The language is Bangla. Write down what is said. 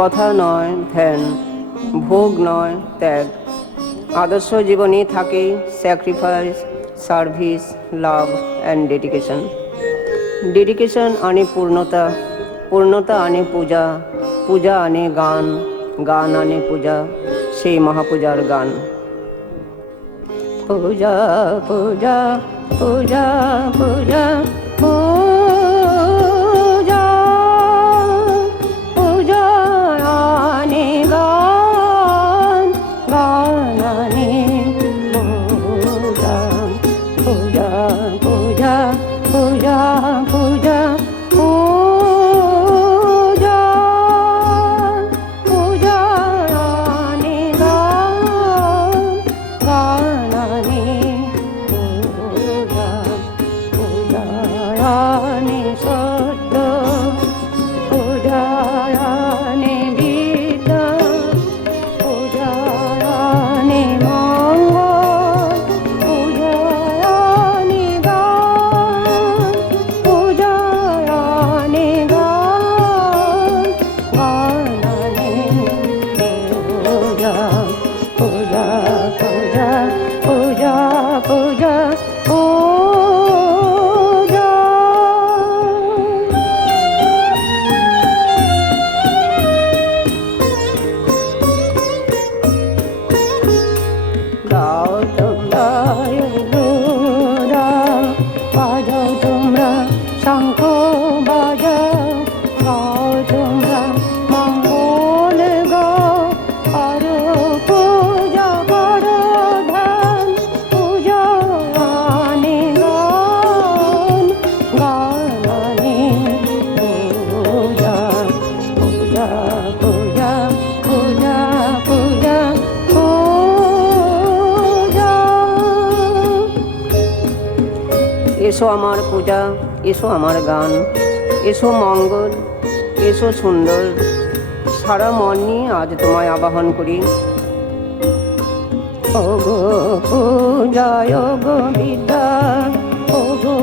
কথা নয় ধ্যান, ভোগ নয় ত্যাগ। আদর্শ জীবনে থাকে sacrifice, service, love and dedication. Dedication আনে পূর্ণতা, পূর্ণতা আনে পূজা, পূজা আনে গান, গান আনে পূজা, সেই মহাপূজার গান। পূজা পূজা পূজা পূজা পূজা, পূজা আনে গান, গান আনে পূজা। পূজা পূজা পূজা পূজা পূজা, পূজা আনে গান, গান আনে পূজা। পূজা আনে সত্য, পূজা আনে বিদ্যা, পূজা আনে মঙ্গল, পূজা আনে গান, পূজা আনে গান, গান আনে পূজা। পূজা পূজা পূজা পূজা পূজা। গাও তোমরা উলুরা, বাজাও তোমরা শঙ্খ বাজাও, গাও তোমরা মঙ্গল গাও, করো পূজা করো ধ্যান, পূজা আনে গান, গান আনে পূজা। পূজা পূজা পূজা পূজা পূজা। এসো আমার পূজা, এসো আমার গান, এসো মঙ্গল, এসো সুন্দর। সারা মন নিয়ে আজ তোমায় আবাহন করি। ওগো পূজা, ওগো বিদ্যা, ওগো